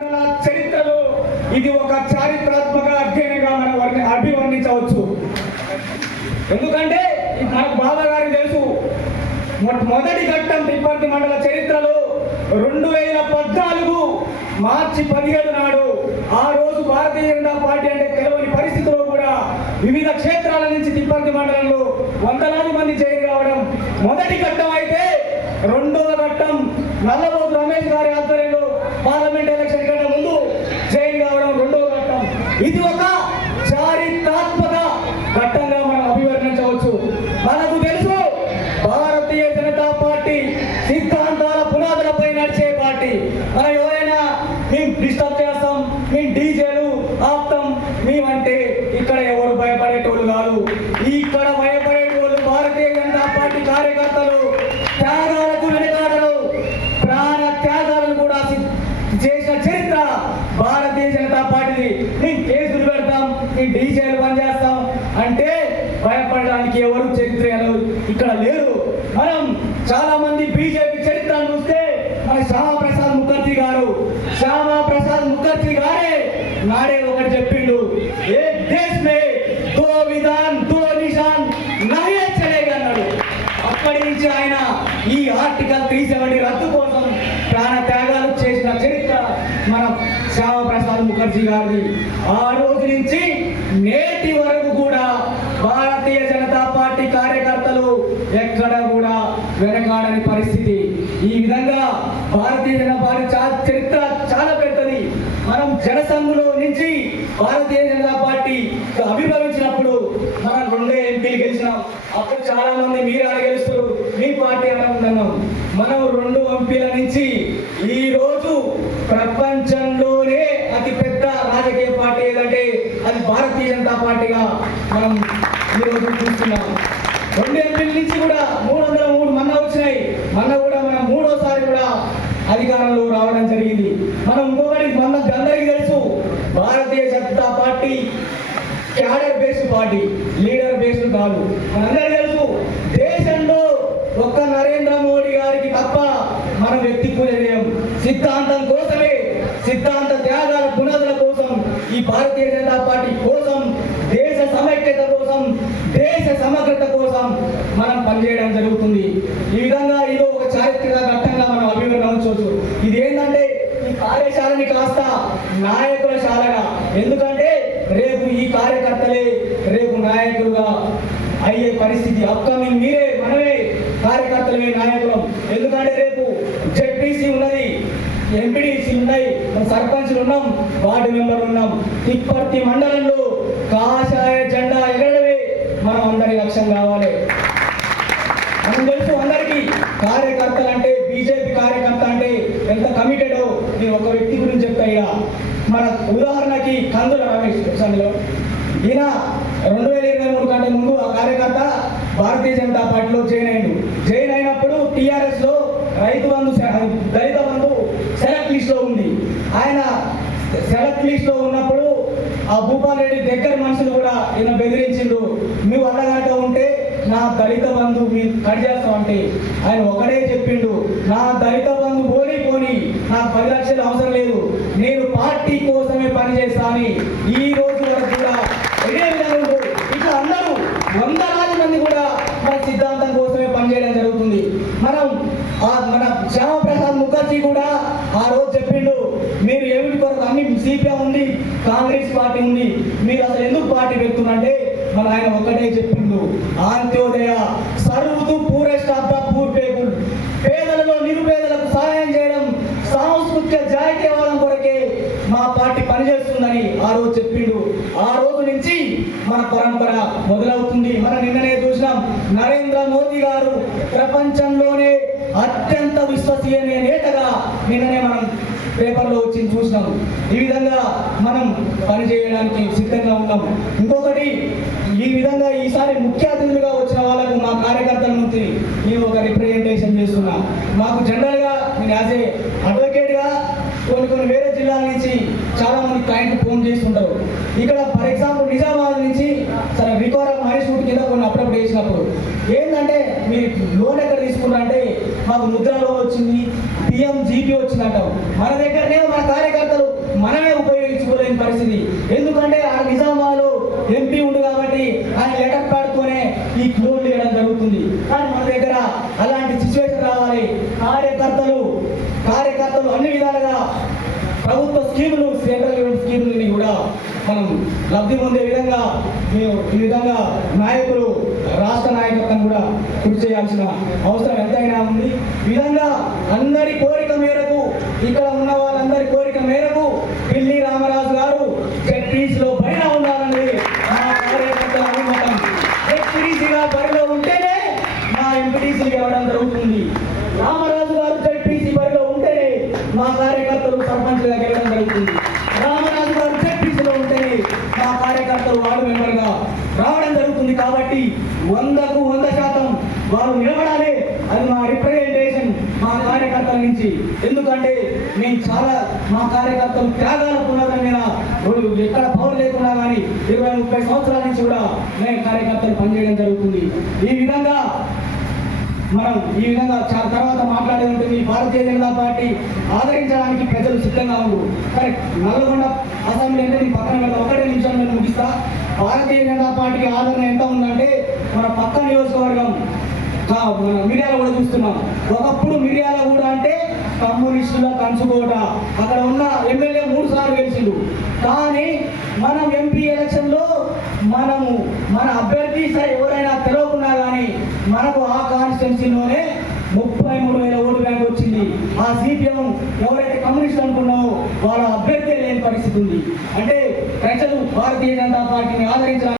చరిత్రలో ఇది ఒక చారిత్రాత్మక అధ్యయనంగా మనం అభివర్ణించవచ్చు. ఎందుకంటే మనకు బాబా గారికి తెలుసు, మొదటి ఘట్టం తిప్పర్తి మండల చరిత్రలో 2014 మార్చి 17 నాడు ఆ రోజు భారతీయ జనతా పార్టీ అంటే తెలియని పరిస్థితిలో కూడా వివిధ క్షేత్రాల నుంచి తిప్పర్తి మండలంలో వందలాది మంది చేరి రావడం మొదటి ఘట్టం అయితే, రెండవ ఘట్టం నల్లబోతు రమేష్ గారి ఆధ్వర్యంలో పార్లమెంట్ ఎలక్షన్ కంటే ముందు జైలు కావడం రెండవ ఘట్టం. ఇది ఒక చారిత్రాత్మక ఘట్టంగా మనం అభివర్ణించవచ్చు. మనకు తెలుసు, భారతీయ జనతా పార్టీ సిద్ధాంతాల పునాదులపై నడిచే పార్టీ. మనం ఎవరైనా మేము డిస్టర్బ్ చేస్తాం, మేము డీజేలు ఆపుతాం, మేమంటే ఇక్కడ ఎవరు భయపడేటోళ్ళు కాదు. ఇక్కడ భయపడేటోళ్ళు భారతీయ జనతా పార్టీ కార్యకర్తలు. త్యాగాలకు వెనకాడలు, ప్రాణ త్యాగాలను కూడా చేసిన చరిత్ర భారతీయ జనతా పార్టీది. మేము కేసులు పెడతాం, మేము డీజేలు బంద్ చేస్తాం అంటే భయపడడానికి ఎవరు చరిత్రలు ఇక్కడ లేరు. మనం చాలా మంది బీజేపీ చరిత్రను చూస్తే మన శ్యామాప్రసాద్ ముఖర్జీ గారే నాడే ఒకటి చెప్పిండు, ఏ దేశ్ మే దో విధాన్ దో నిషాన్ నహీ చలేగా అన్నాడు. అక్కడి నుంచి ఆయన ఈ ఆర్టికల్ 370 రద్దు కోసం ప్రాణ త్యాగాలు చేసిన చరిత్ర మన శ్యామాప్రసాద్ ముఖర్జీ గారిది. ఆ రోజు నుంచి నేటి వరకు కూడా భారతీయ జనతా పార్టీ కార్యకర్తలు ఎక్కడ కూడా వెనకాడని పరిస్థితి. ఈ విధంగా భారతీయ జనతా పార్టీ చరిత్ర చాలా పెద్దది. మనం జనసంఘులో నుంచి భారతీయ జనతా పార్టీ ఆవిర్భవించినప్పుడు మనం 2 ఎంపీలు గెలిచినాం. అప్పుడు చాలా మంది మీరు గెలుస్తారు, మీ పార్టీ అనుకున్నాం. మనం 2 ఎంపీల నుంచి ఈ రోజు ప్రపంచంలోనే అతి పెద్ద రాజకీయ పార్టీ ఏదంటే అది భారతీయ జనతా పార్టీగా మనం ఈరోజు చూస్తున్నాం. 2 ఎంపీల నుంచి కూడా 303 మొన్న వచ్చినాయి. మొన్న కూడా మనం 3వసారి కూడా అధికారంలో రావడం జరిగింది. మనం ఇంకొకటి మన అందరికీ తెలుసు, Bharatiya Janata party cadre based party, leader based కాదు. మనందరికీ తెలుసు, దేశంలో ఒక్క నరేంద్ర మోడీ గారికి తప్ప మనం వ్యక్తి పూజ చేయం. సిద్ధాంతం కోసమే, సిద్ధాంత త్యాగాల పునాదుల కోసం, ఈ భారతీయ జనతా పార్టీ కోసం, దేశ సమైక్యత కోసం, దేశ సమగ్రత కోసం మనం పనిచేయడం జరుగుతుంది. ఈ విధంగా ఇదో ఒక చారిత్రక ఘట్టంగా మనం అభివర్ణించవచ్చు. ఇది ఏంటంటే ఈ కార్యశాలని కాస్త నాయకుల శాలగా, ఎందుకంటే రేపు ఈ కార్యకర్తలే రేపు నాయకులుగా అయ్యే పరిస్థితి. అప్కమింగ్ మీరే, మనమే కార్యకర్తలమే నాయకులం. ఎందుకంటే రేపు జెడ్పీసీ ఉన్నది, ఎంపీడీసీ ఉన్నాయి, సర్పంచ్లు ఉన్నాం, వార్డు మెంబర్లు ఉన్నాం. తిప్పర్తి మండలంలో కాషాయ జెండా ఎగరడమే మనం అందరి లక్ష్యం కావాలి. మనం తెలుసు అందరికీ, కార్యకర్తలు అంటే బీజేపీ కార్యకర్త అంటే ఎంత కమిటెడో నేను ఒక వ్యక్తి గురించి చెప్తా. ఇక మన ఉదాహరణకి కందుల రమేష్ విషయంలో, ఈయన 2023 కంటే ముందు ఆ కార్యకర్త భారతీయ జనతా పార్టీలో జాయిన్ అయినప్పుడు టీఆర్ఎస్ లో రైతు బంధు, దళిత బంధు సెలెక్ట్ లిస్ట్ లో ఉంది. ఆయన సెలెక్ట్ లిస్ట్ లో ఉన్నప్పుడు ఆ భూపాల్ రెడ్డి దగ్గర మనుషులు కూడా ఈయన బెదిరించిండు, నువ్వు అల్లగాక ఉంటే నా దళిత బంధు మీరు కట్ చేస్తామంటే ఆయన ఒకటే చెప్పిండు, నా దళిత బంధు పోని నాకు 10 లక్షలు అవసరం లేదు, నేను పార్టీ కోసమే పనిచేస్తా అని ఈ రోజు వరకు కూడా ఇదే విధంగా ఉంటుంది. ఇట్లా అందరూ వందలాది మంది కూడా మన సిద్ధాంతం కోసమే పనిచేయడం జరుగుతుంది. మన శ్యామాప్రసాద్ ముఖర్జీ కూడా ఆ రోజు చెప్పిండు, మీరు ఏమిటి కొరకు అన్ని సిపిఎం ఉంది, కాంగ్రెస్ పార్టీ ఉంది, మీరు అసలు ఎందుకు పార్టీ పెడుతున్నారంటే మన ఆయన ఒక్కటే చెప్పిండు, అంత్యోదయ సర్వతు poorest of the poor people, పేదలలో నిరుపేదలకు సహాయం చేయడం, సాంస్కృతిక జాతీయవాదం కొరకే మా పార్టీ పనిచేస్తుందని ఆ రోజు చెప్పిండు. ఆ రోజు నుంచి మన పరంపర మొదలవుతుంది. మనం నిన్ననే చూసినాం, నరేంద్ర మోదీ గారు ప్రపంచంలోనే అత్యంత విశ్వసనీయ నేతగా నిన్ననే మనం పేపర్లో వచ్చి చూసినాం. ఈ విధంగా మనం పనిచేయడానికి సిద్ధంగా ఉన్నాం. ఇంకొకటి, ఈ విధంగా ఈసారి ముఖ్య అతిథులుగా వచ్చిన వాళ్ళకు మా కార్యకర్తల నుంచి నేను ఒక రిప్రజెంటేషన్ చేస్తున్నా. మాకు జనరల్గా నేను యాజ్ ఏ అడ్వకేట్గా కొన్ని వేరే జిల్లాల నుంచి చాలా మంది క్లయింట్ ఫోన్ చేస్తుంటారు. ఇక్కడ ఫర్ ఎగ్జాంపుల్ నిజామాబాద్ నుంచి సరే రికవర్ ఆఫ్ మనీ షూట్ కింద కొన్ని అప్పుడప్పుడు వేసినప్పుడు ఏంటంటే మీరు లోన్ ఎక్కడ తీసుకున్నారంటే మాకు ముద్ర లోన్ వచ్చింది, పిఎంజీపీ వచ్చిందంటాం. మన దగ్గరనే మన కార్యకర్తలు మనమే ఉపయోగించుకోలేని పరిస్థితి. ఎందుకంటే ఆ నిజామాబాద్లో ఎంపీ ఉంది కాబట్టి ఆయన లెటర్ ప్యాడ్తోనే ఈ క్లోన్ చేయడం జరుగుతుంది. కానీ మన దగ్గర అలాంటి సిచ్యువేషన్ రావాలి. కార్యకర్తలు అన్ని విధాలుగా ప్రభుత్వ స్కీములు, సెంట్రల్ గవర్నమెంట్ స్కీములని కూడా మనం లబ్ధి పొందే విధంగా మేము ఈ విధంగా నాయకులు, రాష్ట్ర నాయకత్వం కూడా కృషి చేయాల్సిన అవసరం ఎంతైనా ఉంది. ఈ విధంగా అందరి కోరిక మేరకు, ఇక్కడ ఉన్న వాళ్ళందరి కోరిక మేరకు పిల్లి రామరాజు గారు జెడ్పీసీలో పైన ఉండాలని మా కార్యకర్తల అభిమతం. జెడ్పీసీగా బరిలో ఉంటేనే మా ఎంపీటీసీ గెలవడం జరుగుతుంది. రామరాజు గారు జెడ్పీసీ బరిలో ఉంటేనే మా కార్యకర్తలు సర్పంచ్గా గెలవడం జరుగుతుంది. రామరాజు గారు జెడ్పీసీలో ఉంటేనే మా కార్యకర్తలు వార్డు మెంబర్గా రావడం జరుగుతుంది. కాబట్టి 100కు 100% వారు నిలబడాలి. అది మా రిప్రజెంటేషన్ మా కార్యకర్తల నుంచి. ఎందుకంటే మేము చాలా మా కార్యకర్తలు త్యాగాల పునాదుల మీద ఎక్కడ పవర్ లేకున్నా కానీ 20-30 సంవత్సరాల నుంచి కూడా మేము కార్యకర్తలు పనిచేయడం జరుగుతుంది. ఈ విధంగా చాలా తర్వాత మాట్లాడే ఉంటుంది. భారతీయ జనతా పార్టీ ఆదరించడానికి ప్రజలు సిద్ధంగా ఉన్నారు. కరెక్ట్. నల్గొండ అసెంబ్లీ అంటే నేను పక్కన పెడతా, ఒకటే నిమిషం నేను ముగిస్తా. భారతీయ జనతా పార్టీకి ఆదరణ ఎంత ఉందంటే మన పక్క నియోజకవర్గం మన మిర్యాలగూడ చూస్తున్నాం. ఒకప్పుడు మిర్యాలగూడ అంటే కమ్యూనిస్టుల కంచుకోట. అక్కడ ఉన్న ఎమ్మెల్యే 3 సార్లు గెలిచిండు. కానీ మనం ఎంపీ ఎలక్షన్లో మన అభ్యర్థి సరే ఎవరైనా తెలవకున్నా కానీ మనకు ఆ కాన్స్టిట్యున్సీలోనే 33,000 ఓటు బ్యాంక్ వచ్చింది. ఆ సిపిఎం ఎవరైతే కమ్యూనిస్ట్ అనుకున్నామో వాళ్ళ అభ్యర్థి లేని పరిస్థితి ఉంది. అంటే ప్రజలు భారతీయ జనతా పార్టీని ఆదరించి